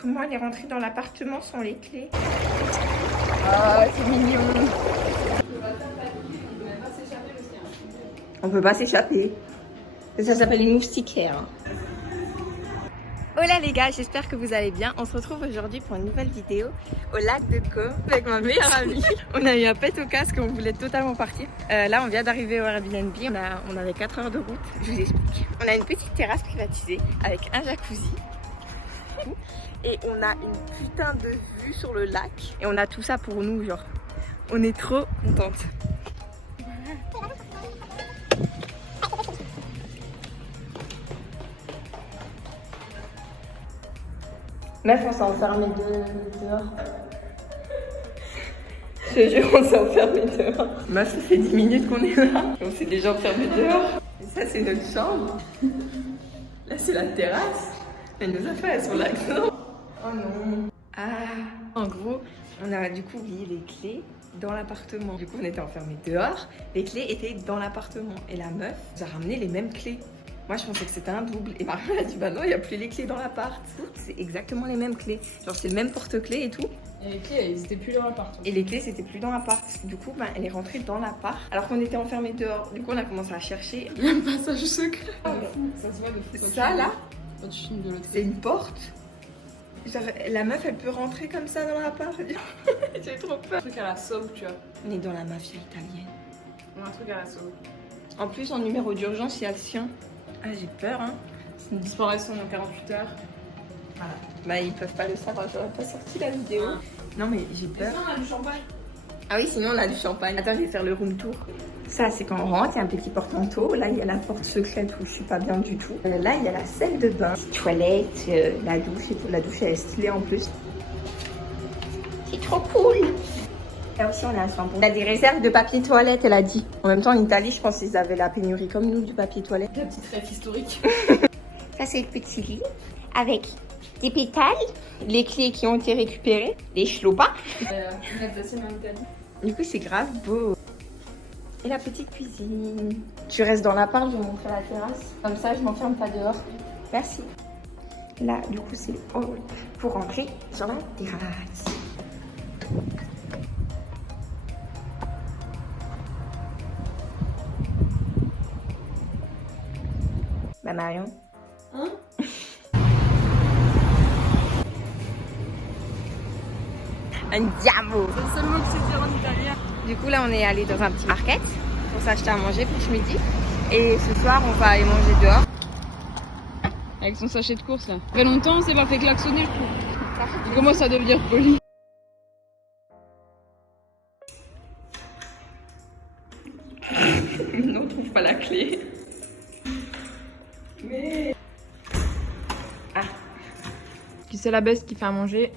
Comment elle est rentrée dans l'appartement sans les clés? Ah, c'est mignon. On peut pas s'échapper. Ça s'appelle une moustiquaire. Hola les gars, j'espère que vous allez bien. On se retrouve aujourd'hui pour une nouvelle vidéo au lac de Caume avec ma meilleure amie. On a eu un pet au casque, on voulait totalement partir. Là on vient d'arriver au Airbnb, on avait 4 heures de route, je vous explique. On a une petite terrasse privatisée avec un jacuzzi. Et on a une putain de vue sur le lac. Et on a tout ça pour nous, genre. On est trop contente. Meuf, on s'est enfermé dehors. Je te jure, on s'est enfermé dehors. Meuf, ça fait 10 minutes qu'on est là. On s'est déjà enfermé dehors. Et ça, c'est notre chambre. Là, c'est la terrasse. Mais nos affaires, elles sont là. Oh non. Ah, en gros, on a du coup oublié les clés dans l'appartement. Du coup, on était enfermés dehors. Les clés étaient dans l'appartement. Et la meuf nous a ramené les mêmes clés. Moi, je pensais que c'était un double. Et Marion a dit, bah non, il n'y a plus les clés dans l'appart. C'est exactement les mêmes clés. Genre, c'est le même porte-clés et tout. Et les clés, ils étaient plus dans l'appart. Et les clés, c'était plus dans l'appart. Du coup, bah, elle est rentrée dans l'appart alors qu'on était enfermés dehors. Du coup, on a commencé à chercher. Il y a un passage secret. Oh, Ça se voit de fou. ça, là, c'est une porte. Genre, la meuf, elle peut rentrer comme ça dans l'appart. J'ai trop peur. Un truc à la sauve, tu vois. On est dans la mafia italienne. On a un truc à la sauve. En plus, en numéro d'urgence, il y a le sien. Ah, j'ai peur, hein. C'est une disparition en 48 heures. Voilà. Bah, ils peuvent pas le savoir, j'aurais pas sorti la vidéo. Non, mais j'ai peur. Sinon, on a du champagne. Ah oui, sinon, on a du champagne. Attends, je vais faire le room tour. Ça, c'est quand on rentre, il y a un petit porte-manteau. Là, il y a la porte secrète où je suis pas bien du tout. Là, il y a la salle de bain, toilette, la douche et tout. La douche, elle est stylée en plus. C'est trop cool. Là aussi, on a un shampoing. On a des réserves de papier toilette, elle a dit. En même temps, en Italie, je pense qu'ils avaient la pénurie comme nous du papier toilette. La petite rêve historique. Ça, c'est le petit lit avec des pétales, les clés qui ont été récupérées, les chlopas. Du coup, c'est grave beau. Et la petite cuisine. Tu restes dans l'appart, je vais montrer la terrasse. Comme ça, je m'enferme pas dehors. Merci. Là, du coup, c'est le hall pour rentrer sur la terrasse. Bah, Marion. Hein? Andiamo. C'est le seul mot que tu dire en italien. Du coup, là, on est allé dans un petit market pour s'acheter à manger pour ce midi. Et ce soir, on va aller manger dehors. Avec son sachet de course là. Ça fait longtemps, on s'est pas fait klaxonner, je trouve. Il commence à devenir poli. Non, on trouve pas la clé. Mais... Ah. Qui c'est la baisse qui fait à manger?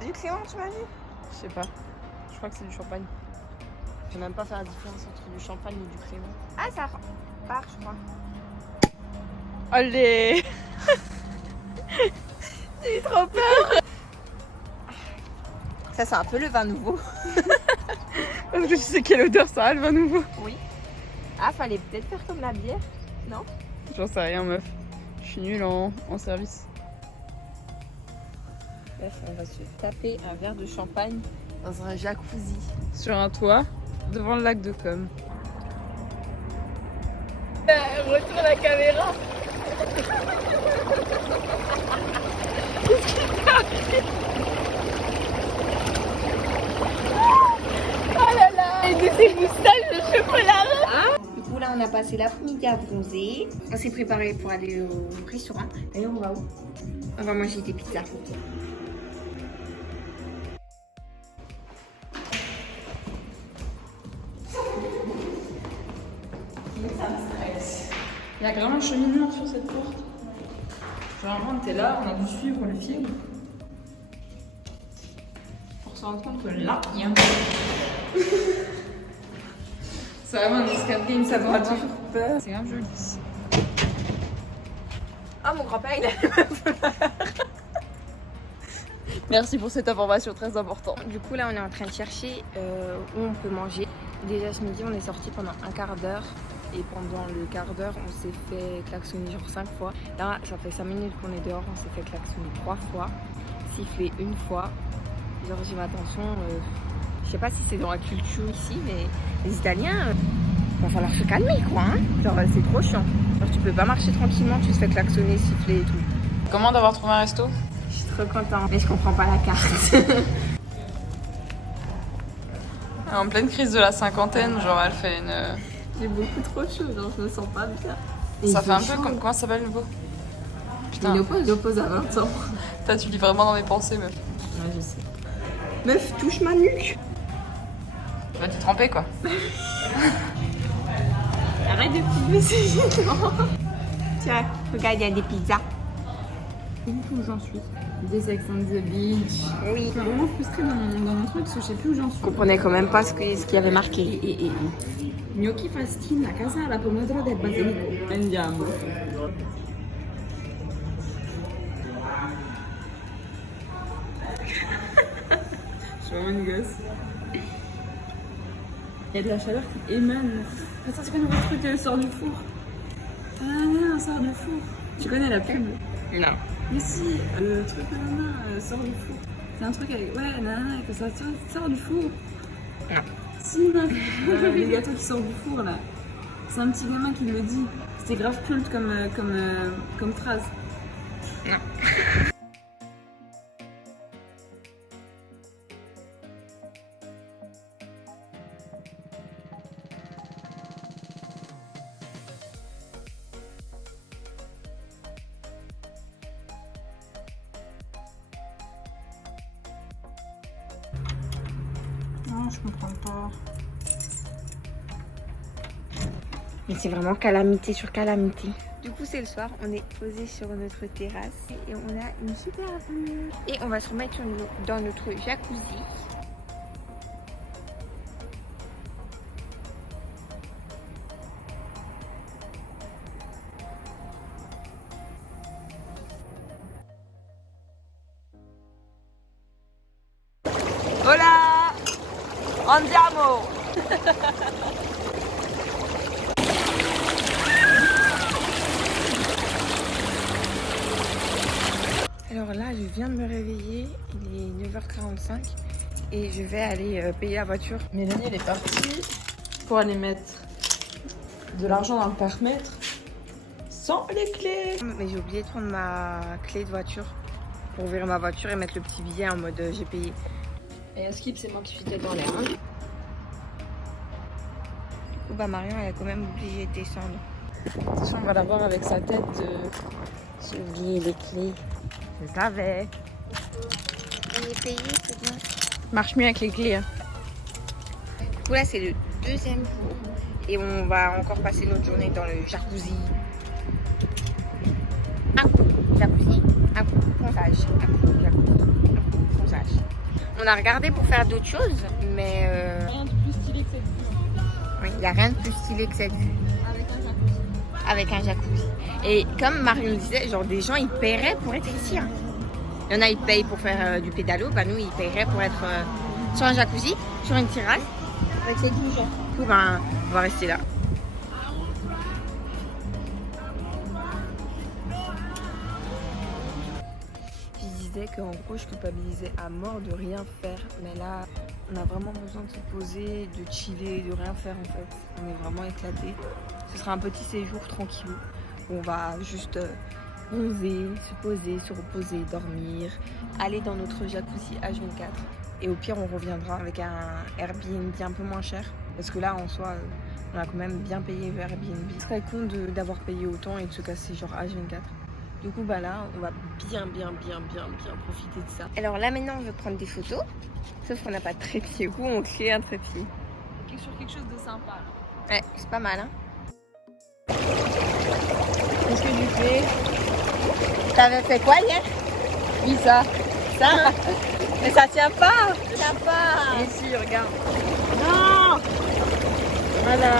Du clément, tu m'as dit? Je sais pas. Je crois que c'est du champagne. Je sais même pas faire la différence entre du champagne et du clément. Ah, ça part, je crois. Allez. J'ai trop peur. Ça sent un peu le vin nouveau. Parce que tu sais quelle odeur ça a, le vin nouveau. Oui. Ah, fallait peut-être faire comme la bière, non? J'en sais rien, meuf. Je suis nulle en service. Bref, on va se taper un verre de champagne dans un jacuzzi. Sur un toit, devant le lac de Caume. Retourne la caméra. Oh là là. Et de ces moustaches de chocolat. Du coup là on a passé l'après-midi à bronzer. On s'est préparé pour aller au restaurant. D'ailleurs on va où? On va manger des pizzas. Il y a vraiment un cheminement sur cette porte. Genre, vraiment, t'es là, on a dû suivre le film. Pour se rendre compte que là, il y a un c'est vraiment un escalier, une Ça fera toujours. toujours peur. C'est grave joli. Oh mon grand-père il a... Merci pour cette information très importante. Du coup là on est en train de chercher où on peut manger. Déjà ce midi on est sorti pendant un quart d'heure Et pendant le quart d'heure, on s'est fait klaxonner genre 5 fois. Là, ça fait 5 minutes qu'on est dehors, on s'est fait klaxonner 3 fois, siffler 1 fois. Genre, j'ai attention, je sais pas si c'est dans la culture ici, mais les Italiens, va falloir se calmer quoi. Hein. Genre, c'est trop chiant. Genre, tu peux pas marcher tranquillement, tu te fais klaxonner, siffler et tout. Comment d'avoir trouvé un resto? Je suis trop contente, mais je comprends pas la carte. En pleine crise de la cinquantaine, genre elle fait une... J'ai beaucoup trop chaud, genre je me sens pas bien. Ça fait un peu comme... Comment ça s'appelle le nouveau? Putain. Il oppose à 20 ans. Tu lis vraiment dans mes pensées, meuf. Ouais, je sais. Meuf, touche ma nuque. Bah t'es trempée quoi. Arrête de filmer, c'est gênant. Tiens, regarde, il y a des pizzas. Où j'en suis? Des Ex on the Beach. Oui. Je suis vraiment frustrée dans mon truc parce que je sais plus où j'en suis. Je comprenais quand même pas ce qu'il y avait marqué. Gnocchi fastine la casa alla pomodoro del basilico. Andiamo. Je suis vraiment une gosse. Il y a de la chaleur qui émane. Attends, c'est quoi le nouveau truc qui sort du four? Ah non, sort du four. Tu connais la pub? Non. Mais si, le truc sort du four. C'est un truc avec... Ouais, nanana, que ça sort du four. Non. Si, meuf, les gâteaux qui sortent du four, là. C'est un petit gamin qui le dit. C'était grave culte comme phrase. Non. Non, je comprends pas. Mais c'est vraiment calamité sur calamité. Du coup, c'est le soir, on est posé sur notre terrasse et on a une super vue. Et on va se remettre dans notre jacuzzi. Hola! Andiamo! Alors là, je viens de me réveiller, il est 9h45 et je vais aller payer la voiture. Mélanie, elle est partie pour aller mettre de l'argent dans le paramètre sans les clés. Mais j'ai oublié de prendre ma clé de voiture pour ouvrir ma voiture et mettre le petit billet en mode j'ai payé. Et à Skip, c'est moi qui suis tête dans l'air. Hein. Du coup, bah Marion, elle a quand même oublié de descendre. Attention, on va la voir avec sa tête. J'ai oublié les clés. Je savais. On est payé, c'est bien. Marche mieux avec les clés. Hein. Du coup, là, c'est le deuxième jour. Et on va encore passer notre journée dans le jacuzzi. Un coup jacuzzi, un coup ponçage, un coup jacuzzi, un coup ponçage. On a regardé pour faire d'autres choses, mais Rien de plus stylé que cette vue. oui, il n'y a rien de plus stylé que cette vue. Avec un jacuzzi. Et comme Marion disait, genre des gens ils paieraient pour être ici. Hein. Il y en a ils payent pour faire du pédalo, bah nous ils paieraient pour être sur un jacuzzi, sur une terrasse, avec cette vue. Du coup ben, on va rester là. Je disais qu'en gros je culpabilisais à mort de rien faire, mais là on a vraiment besoin de se poser, de chiller, de rien faire en fait. On est vraiment éclatés. Ce sera un petit séjour tranquille où on va juste bronzer, se poser, se reposer, dormir, aller dans notre jacuzzi H24. Et au pire, on reviendra avec un Airbnb un peu moins cher. Parce que là, en soi, on a quand même bien payé le Airbnb. Ce serait con d'avoir payé autant et de se casser genre H24. Du coup, bah là, on va bien profiter de ça. Alors là, maintenant, on veut prendre des photos. Sauf qu'on n'a pas de trépied. Du coup, on crée un trépied. Sur quelque chose de sympa. Là. Ouais, c'est pas mal, hein. Qu'est-ce que tu fais? T'avais fait quoi hier? Oui, ça. Ça hein. Mais ça tient pas. Ça tient pas. Et si, regarde. Non. Voilà.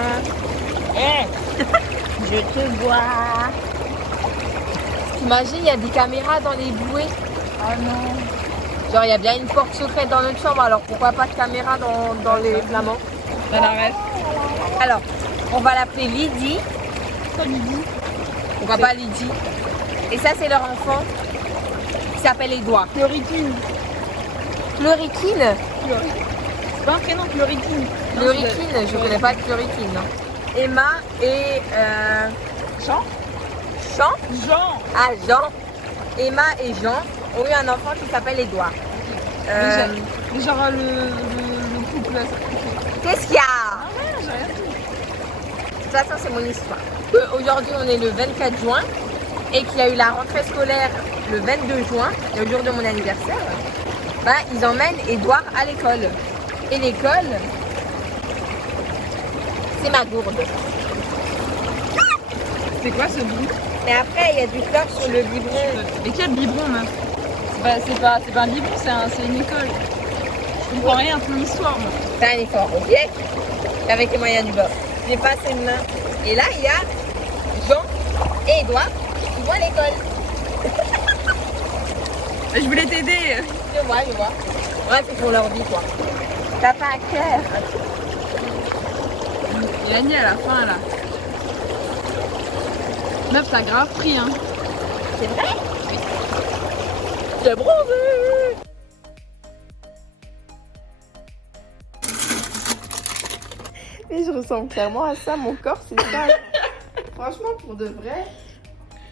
Je te vois. T'imagines, il y a des caméras dans les bouées. Ah non. Genre, il y a bien une porte secrète dans notre chambre, alors pourquoi pas de caméra dans les flamands? Dans la rêve. Alors, On va l'appeler Lydie. Pas Lydie. Pourquoi pas Lydie? Et ça, c'est leur enfant qui s'appelle Édouard. Chlorikine. Chlorikine? C'est pas un prénom, Chlorikine. Chlorikine, je connais pas de chlorikine. Non. Emma et Jean. Jean? Jean. Ah, Jean. Emma et Jean ont eu un enfant qui s'appelle Édouard. Mais genre le couple là. Qu'est-ce qu'il y a? Ah ouais, j'ai rien dit. De toute façon, c'est mon histoire. Aujourd'hui, on est le 24 juin et qu'il y a eu la rentrée scolaire le 22 juin, le jour de mon anniversaire. Bah, ils emmènent Édouard à l'école. Et l'école, c'est ma gourde. C'est quoi ce bruit? Et après, il y a du fleur sur le biberon. Et quel biberon, meuf? C'est pas un biberon, c'est une école. Je comprends rien à ton histoire, moi. C'est un effort, ok? Avec les moyens du bord. J'ai pas assez de main. Et là, il y a Jean et Édouard qui vont à l'école. Je voulais t'aider. Je vois. Ouais, c'est pour leur vie, quoi. T'as pas à cœur. Il a mis à la fin, là. Meuf, t'as grave pris, hein. C'est vrai? J'ai bronzé. Mais je ressemble clairement à ça, mon corps c'est ça. Franchement, pour de vrai,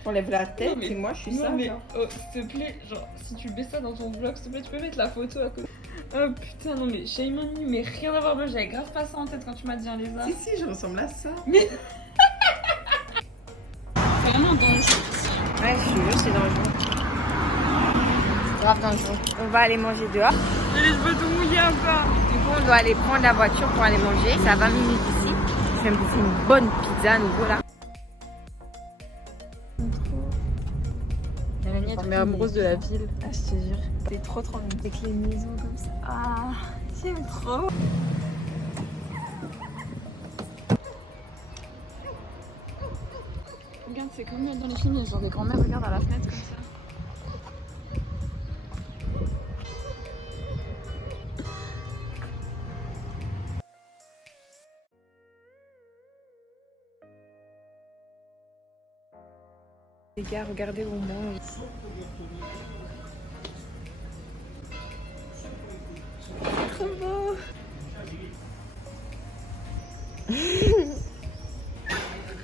j'enlève la tête et moi je suis ça. Mais s'il te plaît, genre, si tu mets ça dans ton vlog, s'il te plaît, tu peux mettre la photo à côté. Oh putain, non mais shame on you, mais rien à voir, meuf, j'avais grave pas ça en tête quand tu m'as dit un lézard. Si, je ressemble à ça. Mais. C'est vraiment dangereux. Ouais, je suis c'est dangereux. Grave dangereux. On va aller manger dehors. J'ai les cheveux tout mouillés encore. Du coup, on doit aller prendre la voiture pour aller manger. C'est à 20 minutes d'ici. Je vais me bouffer une bonne pizza à nouveau là. La mère amoureuse de la ville. Ah, je te jure. C'est trop mignon. Avec les maisons comme ça. Ah, j'aime trop. Regarde, c'est comme dans les films, genre des grands-mères regardent à la fenêtre comme ça. Les gars, regardez au moins ici. Trop beau.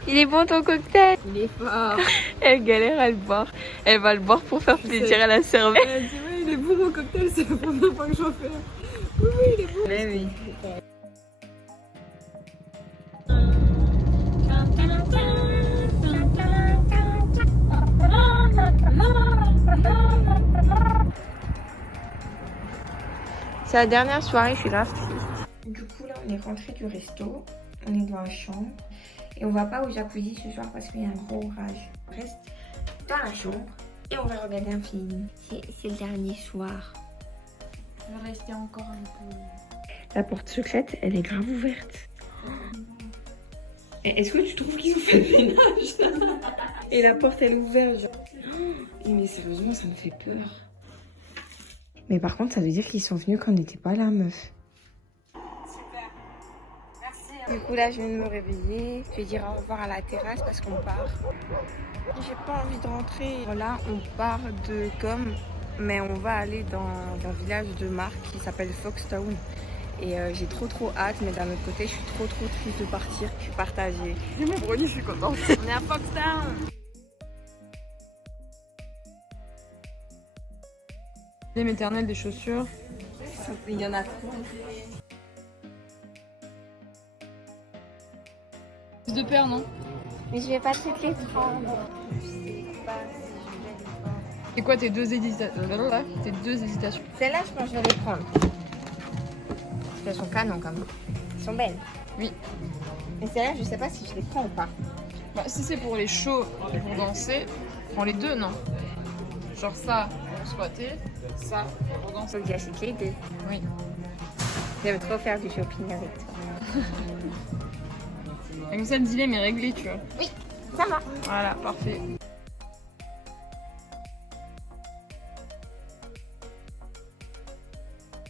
Il est bon ton cocktail? Il est fort. Elle galère à le boire. Elle va le boire pour faire plaisir à la serveuse. Elle dit oui, il est bon mon cocktail, c'est la première fois que j'en fais. Oui, il est bon. Mais oui. C'est la dernière soirée, je suis grave triste. Du coup, là, on est rentré du resto. On est dans la chambre. Et on va pas au jacuzzi ce soir parce qu'il y a un gros orage. On reste dans la chambre et on va regarder un film. C'est le dernier soir. On va rester encore un peu. La porte secrète, elle est grave ouverte. Est-ce que tu trouves qu'ils ont fait le ménage? Et la porte, elle est ouverte. Genre. Mais sérieusement, ça me fait peur. Mais par contre, ça veut dire qu'ils sont venus quand on n'était pas là, meuf. Super. Merci. Du coup, là, je viens de me réveiller. Je vais dire au revoir à la terrasse parce qu'on part. J'ai pas envie de rentrer. Là, on part de Com, mais on va aller dans un village de Marque qui s'appelle Foxtown. Et j'ai trop hâte, mais d'un autre côté, je suis trop triste de partir. Je suis partagée. J'ai mon brownie, je suis contente. On est à Foxtown. L'âme éternelle des chaussures. Il y en a trop. Plus de paires, non? Mais je vais pas toutes les prendre. Je sais pas si je vais les prendre. C'est quoi tes deux hésitations? Celles-là, je pense que je vais les prendre. Parce qu'elles sont canon quand même. Elles sont belles. Oui. Mais celles-là, je sais pas si je les prends ou pas. Bah, si c'est pour les shows et pour danser, prends les deux, non? Genre ça pour squatter, ça pour danser. Faut que j'achète les deux. Oui. J'aime trop faire du shopping avec toi. Comme ça, le dilemme est réglé, tu vois. Oui, ça va. Voilà, parfait.